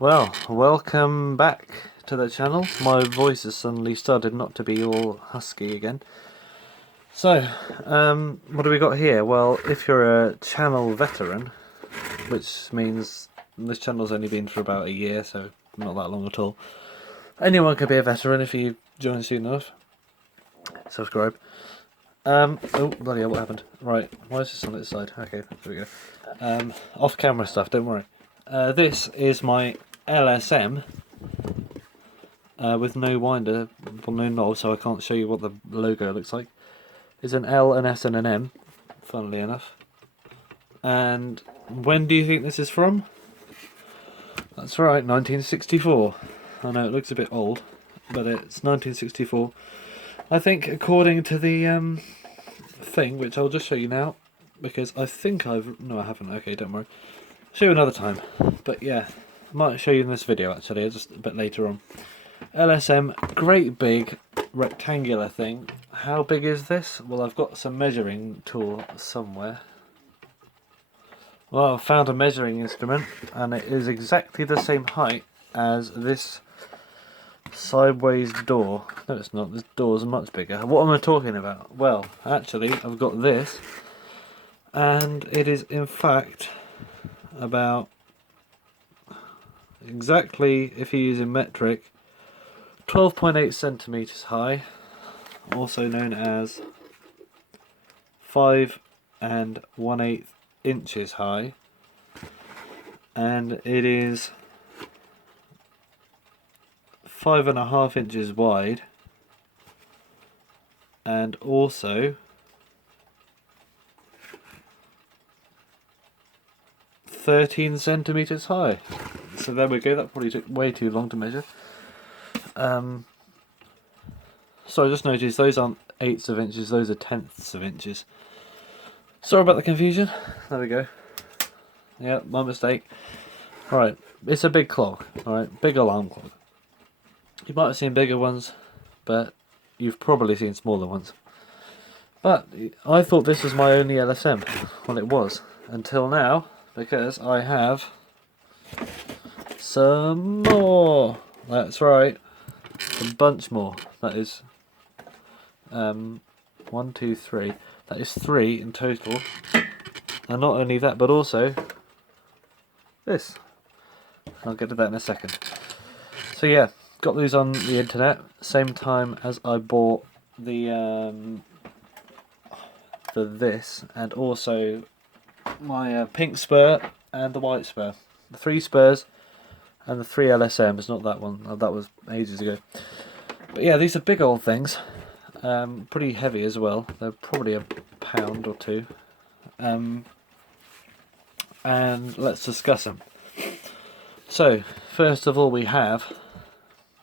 Well, welcome back to the channel. My voice has suddenly started not to be all husky again. So, what do we got here? Well, if you're a channel veteran, which means this channel's only been for about a year, so not that long at all. Anyone can be a veteran if you join soon enough. Subscribe. Oh, bloody hell, what happened? Right, why is this on its side? Okay, there we go. Off camera stuff, don't worry. This is my LSM with no winder, well, no knob, so I can't show you what the logo looks like. It's an L, an S and an M, funnily enough. And when do you think this is from? That's right, 1964. I know it looks a bit old, but it's 1964. I think according to the thing, which I'll just show you now, because I think no I haven't, okay, don't worry. Show you another time, but yeah, I might show you in this video actually, just a bit later on. LSM, great big rectangular thing. How big is this? Well, I've got some measuring tool somewhere. Well, I've found a measuring instrument, and it is exactly the same height as this sideways door. No, it's not. This door's much bigger. What am I talking about? Well, actually, I've got this, and it is in fact about exactly, if you're using metric, 12.8 centimeters high, also known as 5 1/8 inches high, and it is 5.5 inches wide, and also 13 centimeters high. So there we go, that probably took way too long to measure. So I just noticed those aren't eighths of inches, those are tenths of inches. Sorry about the confusion. There we go. Yeah, my mistake. Right, it's a big clock, alright, big alarm clock. You might have seen bigger ones, but you've probably seen smaller ones. But I thought this was my only LSM. Well, it was, until now, because I have some more. That's right, a bunch more. That is 1, 2, 3. That is 3 in total. And not only that, but also this. I'll get to that in a second. So yeah, got these on the internet same time as I bought the this, and also my pink spur and the white spur. The 3 spurs and the 3 LSMs, not that one. That was ages ago. But yeah, these are big old things. Pretty heavy as well. They're probably a pound or 2. And let's discuss them. So, first of all, we have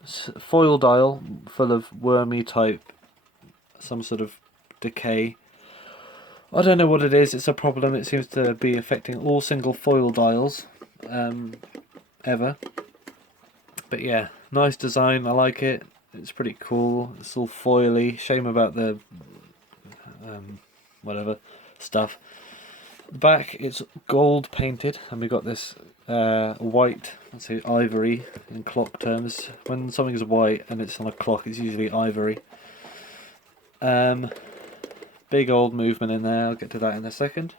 foil dial full of wormy type, some sort of decay. I don't know what it is. It's a problem. It seems to be affecting all single foil dials ever. But yeah, nice design. I like it. It's pretty cool. It's all foily. Shame about the whatever stuff. The back, it's gold painted, and we got this white, let's say ivory in clock terms. When something's white and it's on a clock, it's usually ivory. Big old movement in there. I'll get to that in a second.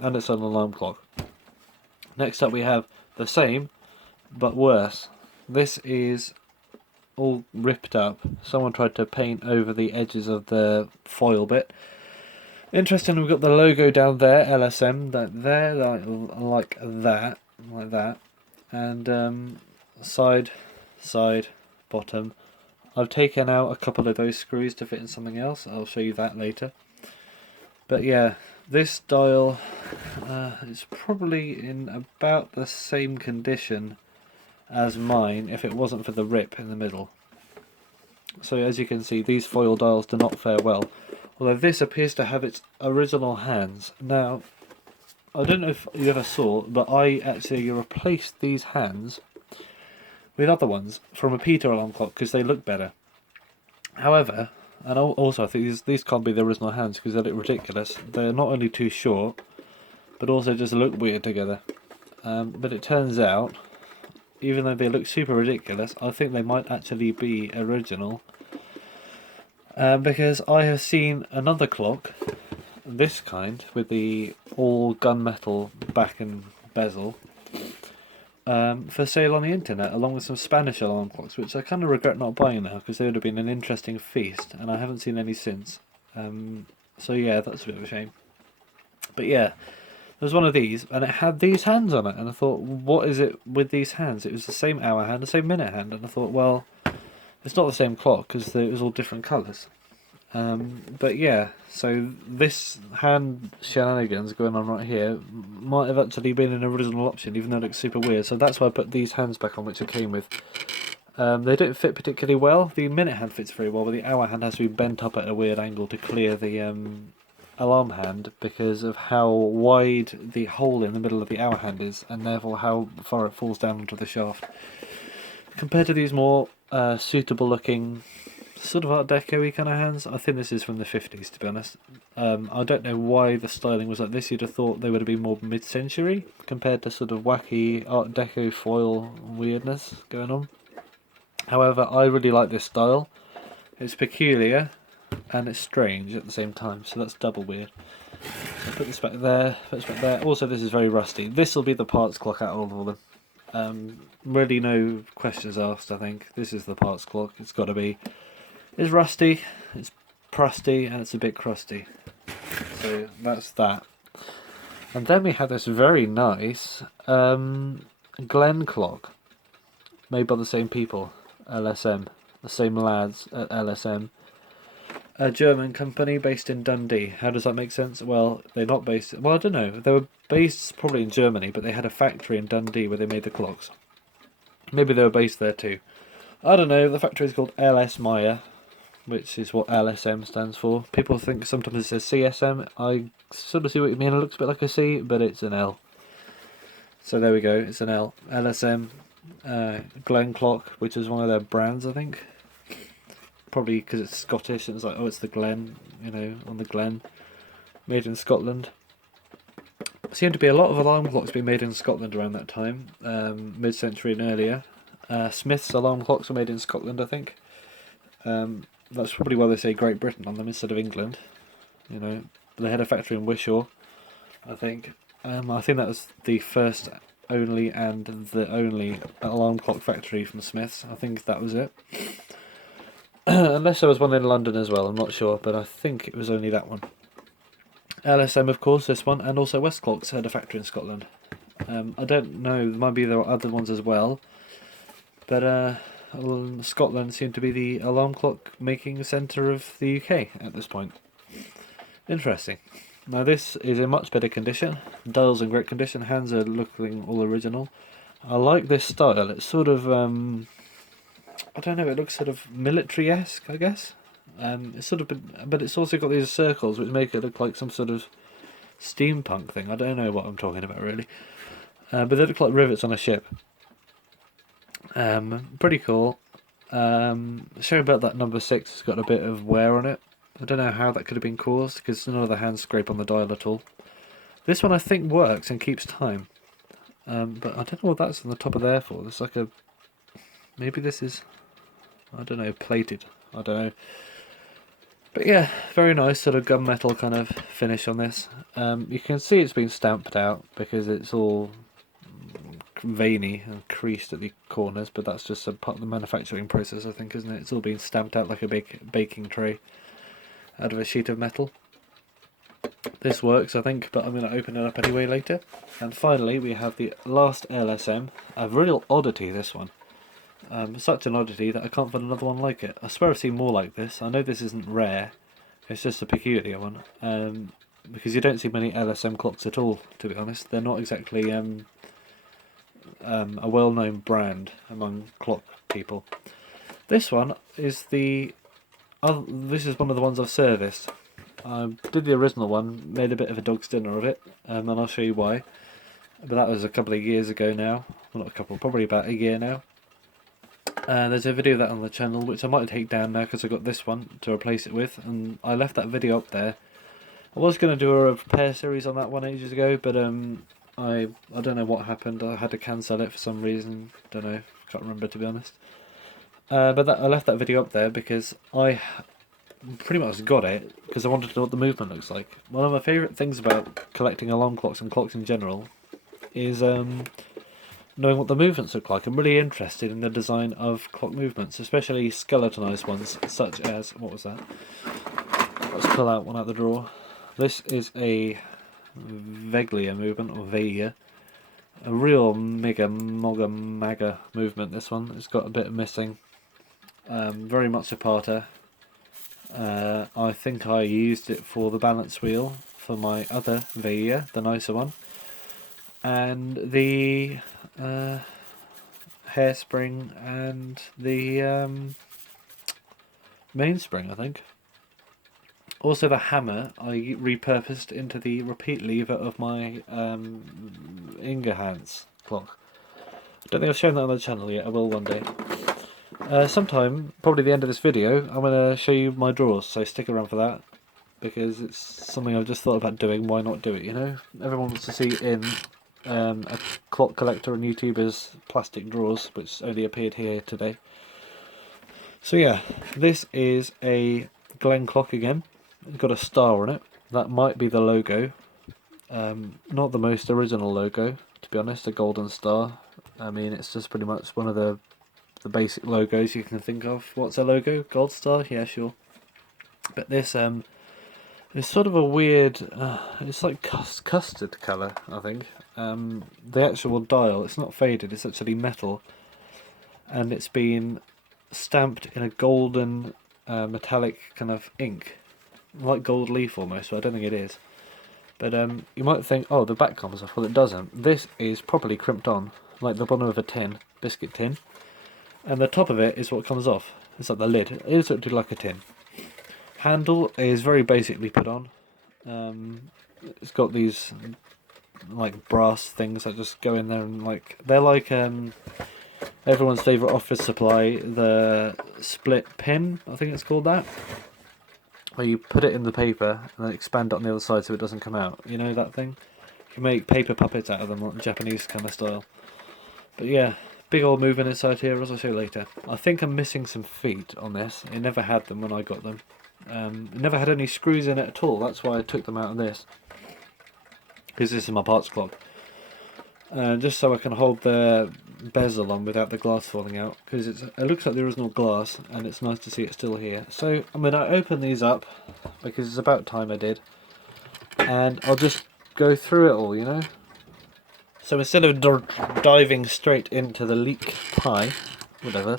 And it's an alarm clock. Next up, we have the same but worse. This is all ripped up. Someone tried to paint over the edges of the foil bit. Interesting, we've got the logo down there, LSM, that there, like that, and side, bottom. I've taken out a couple of those screws to fit in something else. I'll show you that later. But yeah, this dial is probably in about the same condition as mine if it wasn't for the rip in the middle. So as you can see, these foil dials do not fare well. Although this appears to have its original hands. Now, I don't know if you ever saw, but I actually replaced these hands with other ones from a Peter alarm clock because they look better. However, and also I think these can't be the original hands because they look ridiculous. They're not only too short, but also just look weird together. but it turns out, even though they look super ridiculous, I think they might actually be original. Because I have seen another clock, this kind, with the all gunmetal back and bezel, for sale on the internet, along with some Spanish alarm clocks, which I kind of regret not buying now, because they would have been an interesting feast, and I haven't seen any since. So yeah, that's a bit of a shame. But yeah, there was one of these, and it had these hands on it, and I thought, what is it with these hands? It was the same hour hand, the same minute hand, and I thought, well, it's not the same clock, because it was all different colours. But yeah, so this hand shenanigans going on right here might have actually been an original option, even though it looks super weird. So that's why I put these hands back on, which it came with. They don't fit particularly well. The minute hand fits very well, but the hour hand has to be bent up at a weird angle to clear the alarm hand, because of how wide the hole in the middle of the hour hand is, and therefore how far it falls down into the shaft. Compared to these more suitable looking sort of Art Deco-y kind of hands, I think this is from the 50s, to be honest. I don't know why the styling was like this. You'd have thought they would have been more mid-century compared to sort of wacky Art Deco foil weirdness going on. However, I really like this style. It's peculiar and it's strange at the same time, so that's double weird. I'll put this back there, put this back there. Also, this is very rusty. This will be the parts clock out of all of them. Really no questions asked, I think. This is the parts clock. It's got to be. It's rusty, it's prusty, and it's a bit crusty. So that's that. And then we have this very nice Glen clock, made by the same people, LSM, the same lads at LSM. A German company based in Dundee. How does that make sense? Well, they're not based... Well, I don't know. They were based probably in Germany, but they had a factory in Dundee where they made the clocks. Maybe they were based there too. I don't know. The factory is called LS Meyer, which is what LSM stands for. People think sometimes it says CSM. I sort of see what you mean. It looks a bit like a C, but it's an L. So there we go. It's an L. LSM Glen clock, which is one of their brands, I think. Probably because it's Scottish, and it's like, oh, it's the Glen, you know, on the Glen. Made in Scotland. Seemed to be a lot of alarm clocks being made in Scotland around that time, mid-century and earlier. Smith's alarm clocks were made in Scotland, I think. That's probably why they say Great Britain on them instead of England. You know, they had a factory in Wishaw, I think. I think that was the first, only, and the only alarm clock factory from Smith's. I think that was it. Unless there was one in London as well, I'm not sure, but I think it was only that one. LSM, of course, this one, and also Westclocks had a factory in Scotland. I don't know, maybe there are other ones as well, but Scotland seemed to be the alarm clock making centre of the UK at this point. Interesting. Now this is in much better condition, dial's in great condition, hands are looking all original. I like this style, it's sort of, I don't know, it looks sort of military-esque, I guess. It's sort of, but it's also got these circles which make it look like some sort of steampunk thing. I don't know what I'm talking about really, but they look like rivets on a ship. Pretty cool. Showing about that number 6 has got a bit of wear on it. I don't know how that could have been caused because none of the hands scrape on the dial at all. This one I think works and keeps time, but I don't know what that's on the top of there for. It's like a, maybe this is, I don't know, plated. I don't know. But yeah, very nice sort of gunmetal kind of finish on this. You can see it's been stamped out because it's all veiny and creased at the corners, but that's just a part of the manufacturing process, I think, isn't it? It's all been stamped out like a big baking tray out of a sheet of metal. This works, I think, but I'm going to open it up anyway later. And finally, we have the last LSM. A real oddity, this one. Such an oddity that I can't find another one like it. I swear I've seen more like this. I know this isn't rare, it's just a peculiar one. Because you don't see many LSM clocks at all, to be honest. They're not exactly a well-known brand among clock people. This one is this is one of the ones I've serviced. I did the original one, made a bit of a dog's dinner of it, and I'll show you why. But that was a couple of years ago now. Well, not a couple, probably about a year now. There's a video of that on the channel, which I might take down now because I got this one to replace it with, and I left that video up there. I was going to do a repair series on that one ages ago, but I don't know what happened. I had to cancel it for some reason. Don't know. Can't remember, to be honest. But I left that video up there because I pretty much got it because I wanted to know what the movement looks like. One of my favourite things about collecting alarm clocks and clocks in general is knowing what the movements look like. I'm really interested in the design of clock movements, especially skeletonized ones, such as, what was that? Let's pull out one out the drawer. This is a Veglia movement, or Veia. A real maga movement, this one. It's got a bit missing. Very much a parter. I think I used it for the balance wheel for my other Veia, the nicer one. And the hairspring and the mainspring, I think. Also the hammer I repurposed into the repeat lever of my Ingerhans clock. I don't think I've shown that on the channel yet, I will one day. Sometime, probably the end of this video, I'm going to show you my drawers, so stick around for that. Because it's something I've just thought about doing, why not do it, you know? Everyone wants to see in a clock collector and YouTuber's plastic drawers, which only appeared here today. So yeah, this is a Glen clock again. It's got a star on it. That might be the logo. Not the most original logo, to be honest, a golden star. I mean, it's just pretty much one of the basic logos you can think of. What's a logo? Gold star? Yeah, sure. But this it's sort of a weird, it's like custard colour, I think. The actual dial, it's not faded, it's actually metal. And it's been stamped in a golden metallic kind of ink. Like gold leaf almost, but I don't think it is. But you might think, oh, the back comes off. Well, it doesn't. This is properly crimped on, like the bottom of a tin, biscuit tin. And the top of it is what comes off. It's like the lid. It is actually like a tin. Handle is very basically put on. It's got these like brass things that just go in there and like they're like everyone's favourite office supply, the split pin, I think it's called that. Where you put it in the paper and then expand it on the other side so it doesn't come out. You know that thing? You make paper puppets out of them, like Japanese kind of style. But yeah, big old movement inside here, as I'll show you later. I think I'm missing some feet on this. It never had them when I got them. It never had any screws in it at all. That's why I took them out of this. Because this is my parts clock. Just so I can hold the bezel on without the glass falling out. Because it looks like the original glass and it's nice to see it still here. So I'm going to open these up because it's about time I did. And I'll just go through it all, you know. So instead of diving straight into the leek pie, whatever,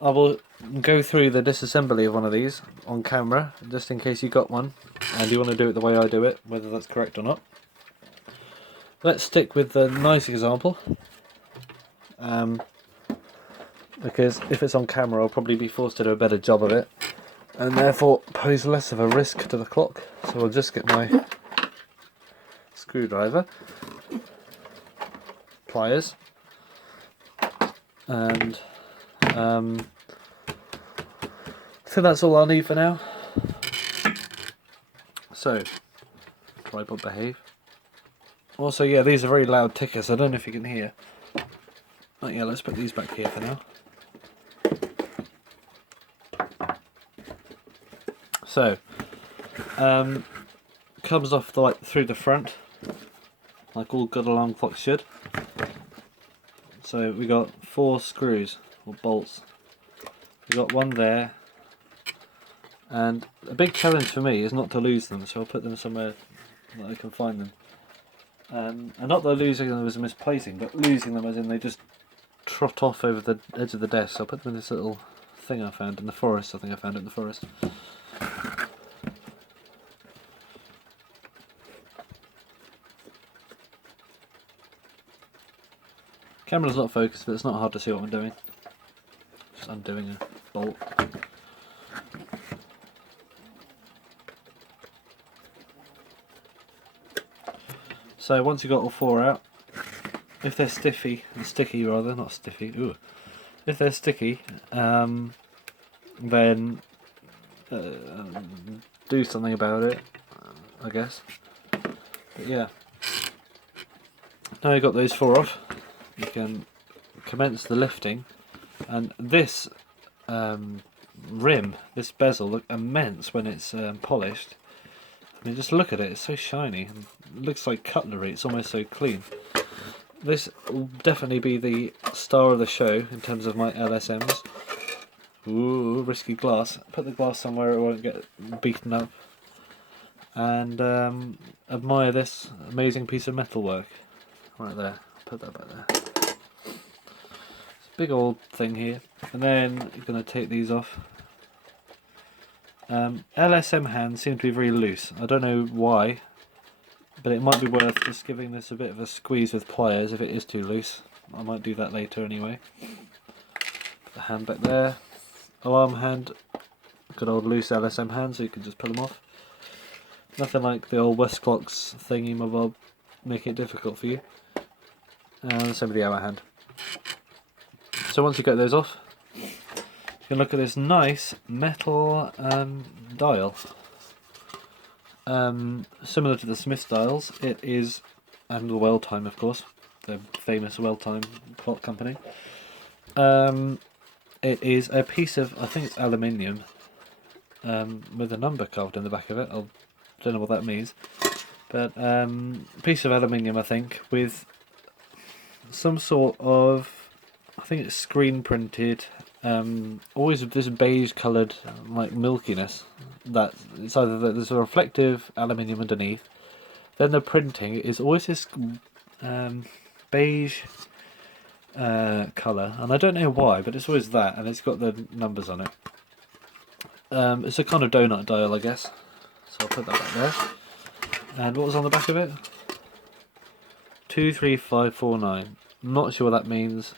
I will go through the disassembly of one of these on camera, just in case you got one, and you want to do it the way I do it, whether that's correct or not. Let's stick with the nice example, because if it's on camera I'll probably be forced to do a better job of it, and therefore pose less of a risk to the clock. So I'll just get my screwdriver, pliers, and I think that's all I'll need for now. So, tripod behave. Also, yeah, these are very loud tickers. I don't know if you can hear. But yeah, let's put these back here for now. So, comes off through the front, like all good alarm clocks should. So we got 4 screws or bolts. We got one there, and a big challenge for me is not to lose them. So I'll put them somewhere that I can find them. And not that losing them as misplacing, but losing them as in they just trot off over the edge of the desk. So I'll put them in this little thing I found in the forest. I think I found it in the forest. Camera's not focused, but it's not hard to see what I'm doing. Just undoing a bolt. So once you've got all 4 out, if they're sticky rather, not stiffy, ooh. If they're sticky, then do something about it, I guess. But yeah. Now you've got those 4 off, you can commence the lifting, and this rim, this bezel, look immense when it's polished. I mean, just look at it, it's so shiny, and it looks like cutlery, it's almost so clean. This will definitely be the star of the show in terms of my LSMs. Ooh, risky glass. Put the glass somewhere it won't get beaten up. And admire this amazing piece of metalwork. Right there, put that back there. It's a big old thing here. And then you're going to take these off. LSM hands seem to be very loose. I don't know why, but it might be worth just giving this a bit of a squeeze with pliers if it is too loose. I might do that later anyway. Put the hand back there. Alarm hand, good old loose LSM hand, so you can just pull them off. Nothing like the old West Clocks thingy mabob making it difficult for you. And the same with the hour hand. So once you get those off, you can look at this nice metal dial. Similar to the Smith dials, it is, and the Well Time of course, the famous Well Time clock company. It is a piece of, I think it's aluminium, with a number carved in the back of it. I don't know what that means, but piece of aluminium, I think, with some sort of, I think it's screen printed, always with this beige coloured like milkiness. That it's either that there's a reflective aluminium underneath, then the printing is always this beige colour, and I don't know why, but it's always that, and it's got the numbers on it. It's a kind of donut dial, I guess. So I'll put that back there. And what was on the back of it? 23549. Not sure what that means.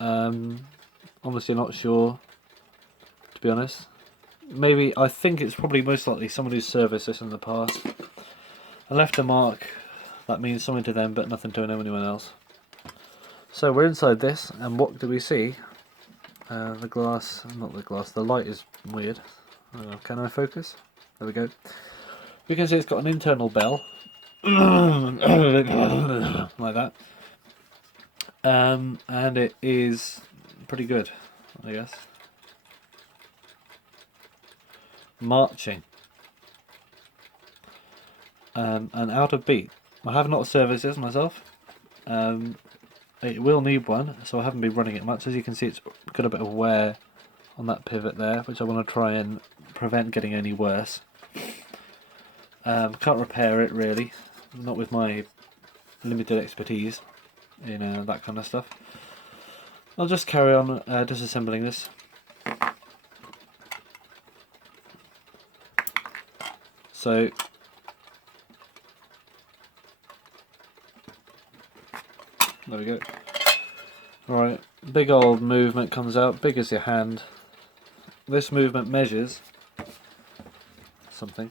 Obviously not sure, to be honest. Maybe, I think it's probably most likely someone who's serviced this in the past and left a mark. That means something to them, but nothing to anyone else. So we're inside this, and what do we see? The glass, not the glass, the light is weird. Can I focus? There we go. You can see it's got an internal bell, like that, and it is pretty good, I guess. Marching, and out of beat. I have not serviced this myself. It will need one, so I haven't been running it much. As you can see, it's got a bit of wear on that pivot there, which I want to try and prevent getting any worse. Can't repair it really, not with my limited expertise in that kind of stuff. I'll just carry on disassembling this. So there we go. Alright, big old movement comes out, big as your hand. This movement measures something.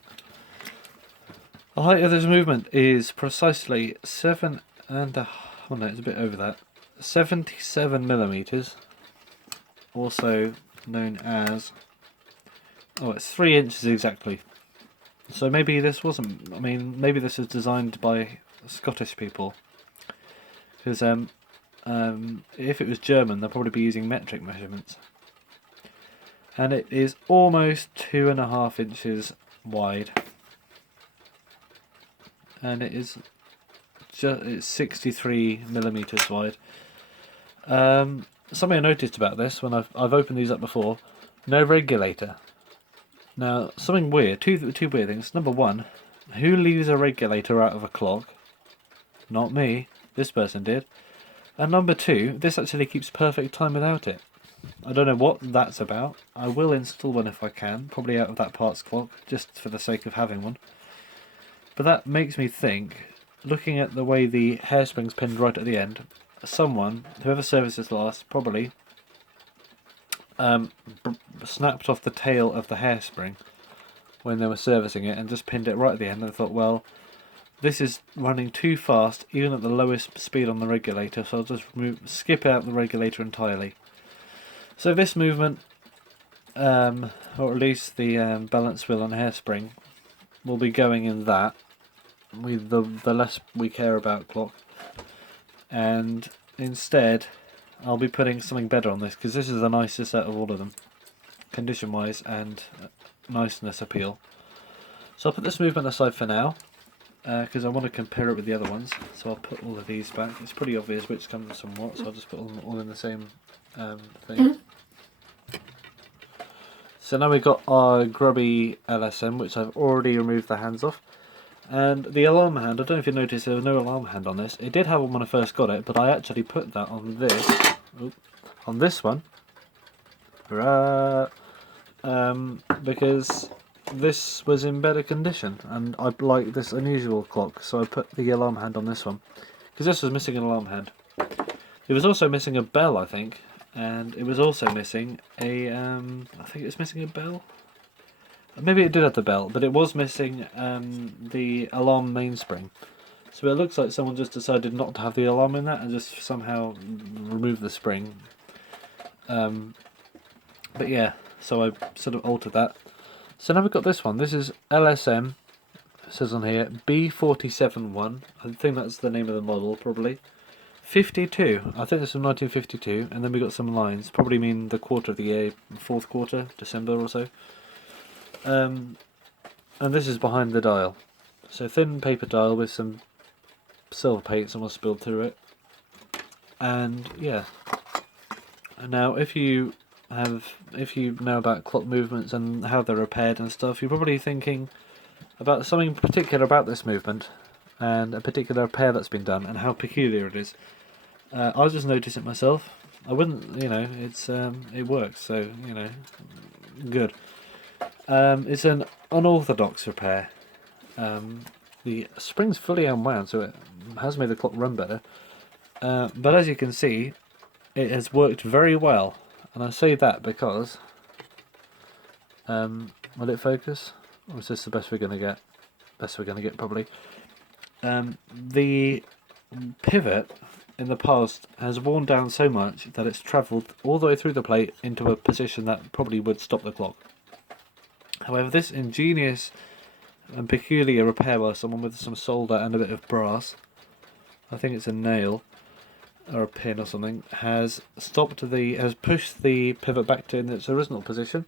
The height of this movement is precisely 7 and a, oh no, it's a bit over that. 77 millimeters, also known as, oh, it's 3 inches exactly. So maybe this wasn't, I mean, maybe this was designed by Scottish people, because if it was German, they'll probably be using metric measurements. And it is almost 2.5 inches wide, and it is it's 63 millimeters wide. Something I noticed about this when I've opened these up before: no regulator. Now, something weird. Two weird things. Number one, who leaves a regulator out of a clock? Not me. This person did. And number two, this actually keeps perfect time without it. I don't know what that's about. I will install one if I can, probably out of that parts clock, just for the sake of having one. But that makes me think, looking at the way the hairspring's pinned right at the end, someone, whoever serviced this last, probably snapped off the tail of the hairspring when they were servicing it and just pinned it right at the end, and thought, well, this is running too fast even at the lowest speed on the regulator, so I'll just skip out the regulator entirely. So this movement, or at least the balance wheel and hairspring, will be going in that, with the less we care about clock. and instead I'll be putting something better on this, because this is the nicest out of all of them, condition wise and niceness appeal. So I'll put this movement aside for now, because I want to compare it with the other ones. So I'll put all of these back. It's pretty obvious which comes from what, so I'll just put them all in the same thing. So now we've got our grubby LSM, which I've already removed the hands off. And the alarm hand, I don't know if you noticed there was no alarm hand on this. It did have one when I first got it, but I actually put that on this, on this one, because this was in better condition, and I like this unusual clock, so I put the alarm hand on this one, because this was missing an alarm hand. It was also missing a bell, I think, and it was also missing a, I think it was missing a bell? Maybe it did have the bell, but it was missing the alarm mainspring. So it looks like someone just decided not to have the alarm in that and just somehow removed the spring. But yeah, so I sort of altered that. So now we've got this one. This is LSM, it says on here, B471. I think that's the name of the model, probably. 52. I think this is from 1952. And then we got some lines, probably mean the quarter of the year, fourth quarter, December or so. And this is behind the dial. So thin paper dial with some silver paint, someone spilled through it. And yeah. And now if you know about clock movements and how they're repaired and stuff, you're probably thinking about something particular about this movement and a particular repair that's been done and how peculiar it is. I'll just notice it myself. I wouldn't, it works, so, good. It's an unorthodox repair. The spring's fully unwound, so it has made the clock run better. But as you can see, it has worked very well. And I say that because, will it focus? Or is this the best we're going to get? Best we're going to get, probably. The pivot in the past has worn down so much that it's travelled all the way through the plate into a position that probably would stop the clock. However, this ingenious and peculiar repair by someone with some solder and a bit of brass, I think it's a nail or a pin or something, has pushed the pivot back to in its original position.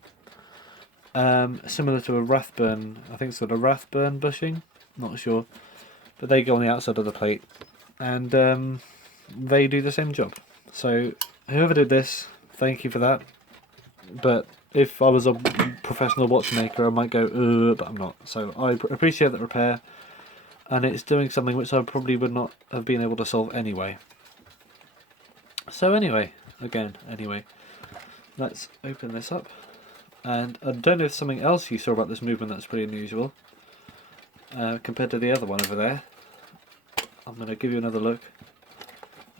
Similar to a Rathburn, I think it's got a Rathburn bushing, not sure, but they go on the outside of the plate, and they do the same job. So whoever did this, thank you for that. But if I was a professional watchmaker, I might go, but I'm not. So I appreciate that repair, and it's doing something which I probably would not have been able to solve anyway. So anyway, let's open this up. And I don't know if something else you saw about this movement that's pretty unusual compared to the other one over there. I'm going to give you another look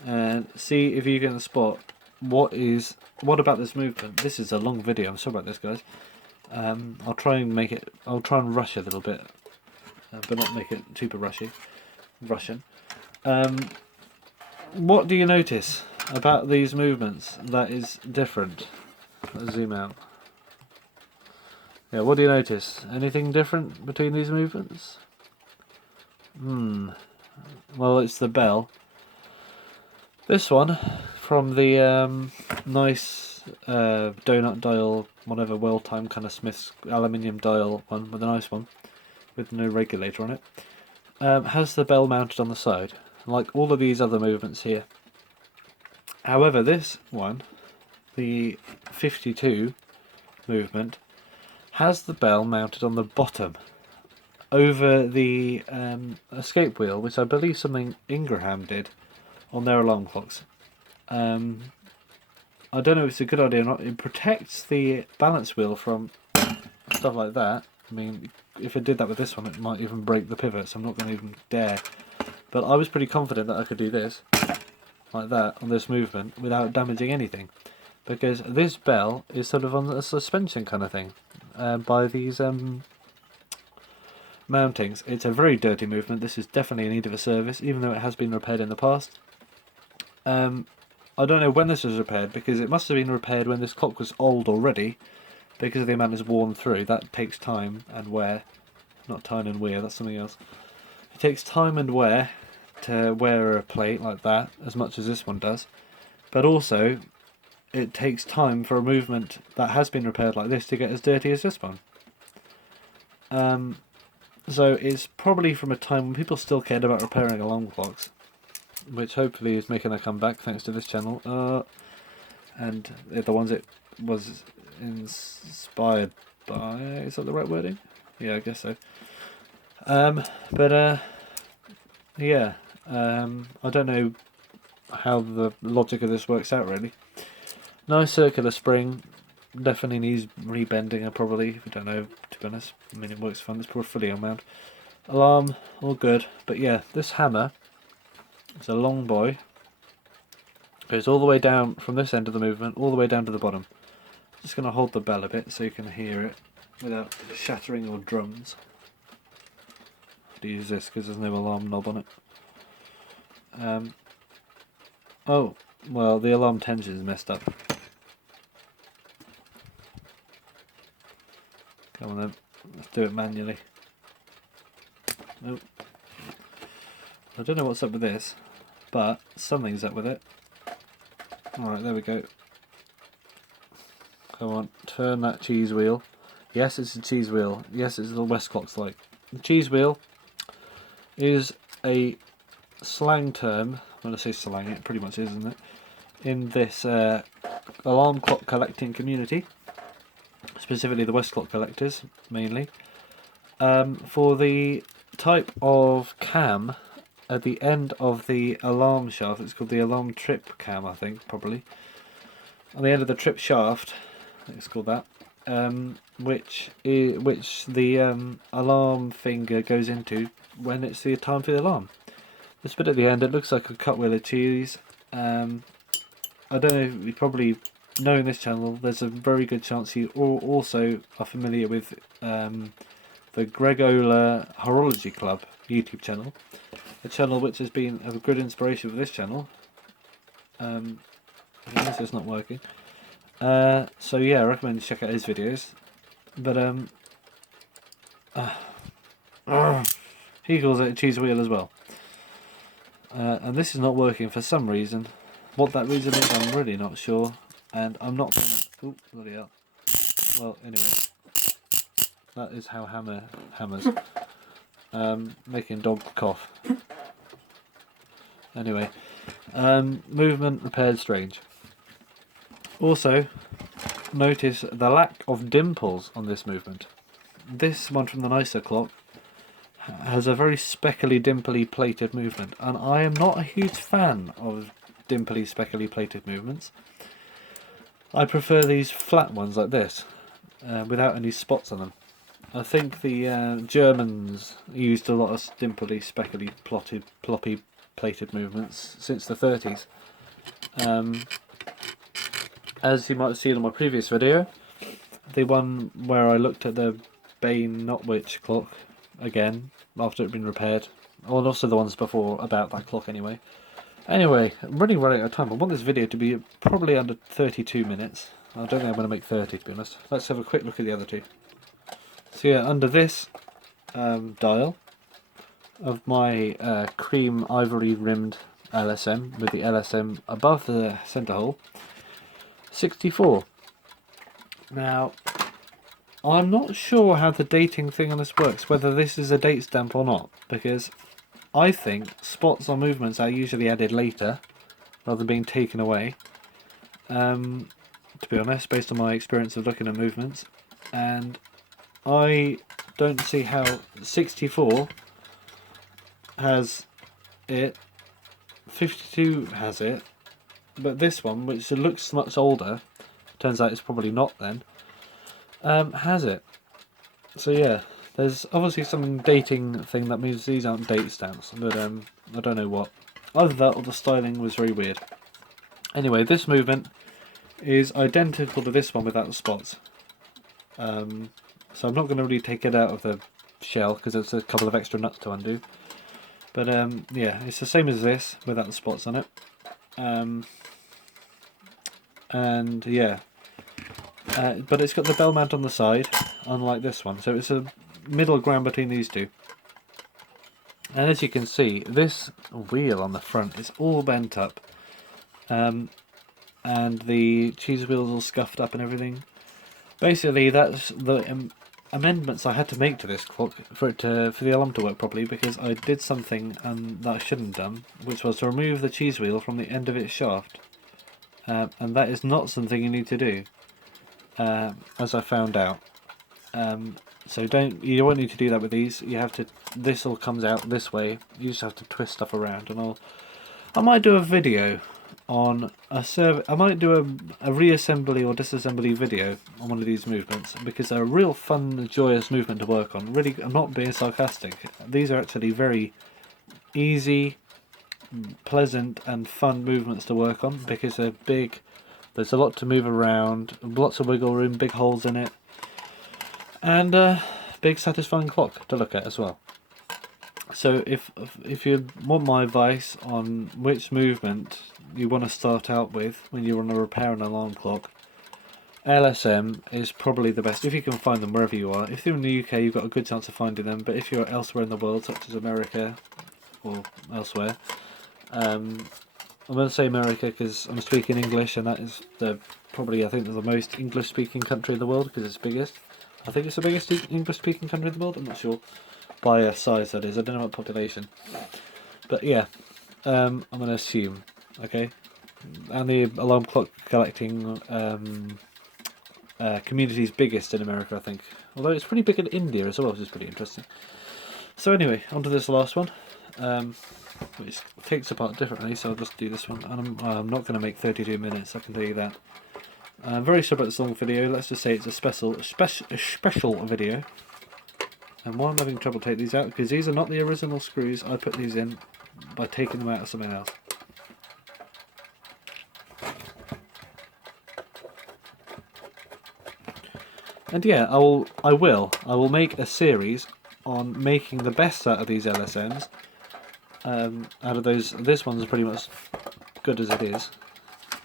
and see if you can spot what about this movement. This is a long video, I'm sorry about this, guys. I'll try and rush it a little bit, but not make it super Russian. What do you notice about these movements that is different? Let's zoom out. Yeah, what do you notice? Anything different between these movements? Well, it's the bell. This one, from the nice donut dial, whatever, well-timed kind of Smith's aluminium dial one, with a nice one, with no regulator on it, has the bell mounted on the side, like all of these other movements here. However, this one, the 52 movement, has the bell mounted on the bottom, over the escape wheel, which I believe something Ingraham did on their alarm clocks. I don't know if it's a good idea or not. It protects the balance wheel from stuff like that. I mean, if it did that with this one, it might even break the pivot, so I'm not going to even dare. But I was pretty confident that I could do this, like that, on this movement, without damaging anything. Because this bell is sort of on a suspension kind of thing, by these mountings. It's a very dirty movement. This is definitely in need of a service, even though it has been repaired in the past. I don't know when this was repaired, because it must have been repaired when this clock was old already, because of the amount it's worn through. That takes time and wear. Not time and wear, that's something else. It takes time and wear to wear a plate like that as much as this one does, but also it takes time for a movement that has been repaired like this to get as dirty as this one. So it's probably from a time when people still cared about repairing alarm clocks, which hopefully is making a comeback thanks to this channel, and the ones it was inspired by. Is that the right wording? Yeah, I guess so. Yeah, I don't know how the logic of this works out really. Nice circular spring, definitely needs rebending probably, I don't know to be honest. I mean, it works fine, it's probably fully unwound. Alarm, all good, but yeah, this hammer is a long boy. Goes all the way down from this end of the movement, all the way down to the bottom. Just going to hold the bell a bit so you can hear it without shattering your drums. I have to use this because there's no alarm knob on it. Oh, well, the alarm tension is messed up. Come on then, let's do it manually. Nope. I don't know what's up with this, but something's up with it. Alright, there we go. Come on, turn that cheese wheel. Yes, it's a cheese wheel. Yes, it's the Westclock's like. The cheese wheel is a slang term. When I say slang, it pretty much is, isn't it? In this alarm clock collecting community, specifically the Westclock collectors, mainly, for the type of cam at the end of the alarm shaft. It's called the alarm trip cam, I think, probably. On the end of the trip shaft, I think it's called that, which the alarm finger goes into when it's the time for the alarm. This bit at the end, it looks like a cut wheel of cheese. I don't know, you probably, knowing this channel, there's a very good chance you also are familiar with the Gregola Horology Club YouTube channel. A channel which has been a good inspiration for this channel. This is not working. So yeah, I recommend you check out his videos. But he calls it a cheese wheel as well. And this is not working for some reason. What that reason is, I'm really not sure. And I'm not gonna... Oh, bloody hell. Well, anyway. That is how hammers. Making dog cough. Anyway. Movement repaired strange. Also, notice the lack of dimples on this movement. This one from the nicer clock has a very speckly, dimply plated movement, and I am not a huge fan of dimply, speckly plated movements. I prefer these flat ones like this, without any spots on them. I think the Germans used a lot of dimply, speckly, ploppy plated movements since the 30s. As you might have seen on my previous video, the one where I looked at the Bain Notwich clock again after it had been repaired, and also the ones before about that clock anyway. Anyway, I'm running out of time. I want this video to be probably under 32 minutes. I don't think I'm going to make 30 to be honest. Let's have a quick look at the other two. So yeah, under this dial of my cream ivory rimmed LSM with the LSM above the centre hole, 64. Now, I'm not sure how the dating thing on this works, whether this is a date stamp or not, because I think spots on movements are usually added later, rather than being taken away, to be honest, based on my experience of looking at movements, and I don't see how 64 has it, 52 has it, but this one, which looks much older, turns out it's probably not then, has it. So yeah, there's obviously some dating thing that means these aren't date stamps, but I don't know what. Either that or the styling was very weird. Anyway, this movement is identical to this one without the spots. So I'm not going to really take it out of the shell because there's a couple of extra nuts to undo. But yeah, it's the same as this without the spots on it. And yeah, but it's got the bell mount on the side, unlike this one. So it's a middle ground between these two. And as you can see, this wheel on the front is all bent up, and the cheese wheel's all scuffed up and everything. Basically, that's the amendments I had to make to this clock for the alarm to work properly, because I did something that I shouldn't have done, which was to remove the cheese wheel from the end of its shaft, and that is not something you need to do, as I found out. So you won't need to do that with these. You have to. This all comes out this way. You just have to twist stuff around, and I might do a video on a I might do a reassembly or disassembly video on one of these movements, because they're a real fun, joyous movement to work on. Really, I'm not being sarcastic. These are actually very easy, pleasant and fun movements to work on, because they're big. There's a lot to move around, lots of wiggle room, big holes in it, and big satisfying clock to look at as well. So if you want my advice on which movement you want to start out with when you want to repair an alarm clock, LSM is probably the best, if you can find them wherever you are. If you're in the UK, you've got a good chance of finding them, but if you're elsewhere in the world, such as America or elsewhere, I'm going to say America because I'm speaking English, and that is probably, I think, the most English-speaking country in the world, because it's biggest. I think it's the biggest English-speaking country in the world. I'm not sure by size, that is. I don't know what population, but yeah, I'm going to assume. Okay, and the alarm clock collecting community is biggest in America, I think. Although it's pretty big in India as well, which is pretty interesting. So anyway, on to this last one, which takes apart differently. So I'll just do this one, and I'm not going to make 32 minutes. I can tell you that. I'm very sorry about this long video. Let's just say it's a special video. And why I'm having trouble taking these out, because these are not the original screws. I put these in by taking them out of something else. And yeah, I will make a series on making the best out of these LSMs. Out of those, this one's pretty much good as it is.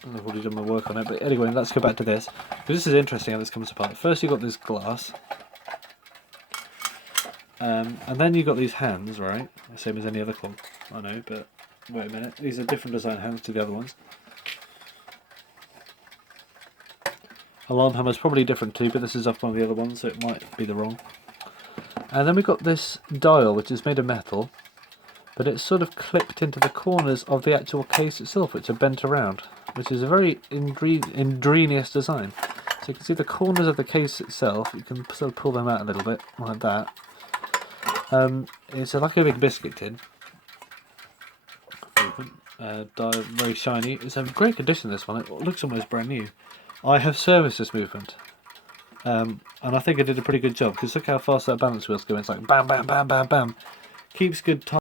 I've already done my work on it, but anyway, let's go back to this, because this is interesting how this comes apart. First you've got this glass, and then you've got these hands, right? Same as any other clock, I know, but wait a minute, these are different design hands to the other ones. Alarm hammer's probably different too, but this is off one of the other ones, so it might be the wrong. And then we've got this dial, which is made of metal, but it's sort of clipped into the corners of the actual case itself, which are bent around, which is a very ingenious design. So you can see the corners of the case itself, you can sort of pull them out a little bit, like that. It's like a big biscuit tin. Very shiny. It's a great condition, this one. It looks almost brand new. I have serviced this movement, and I think I did a pretty good job, because look how fast that balance wheel's going. It's like bam, bam, bam, bam, bam. Keeps good time.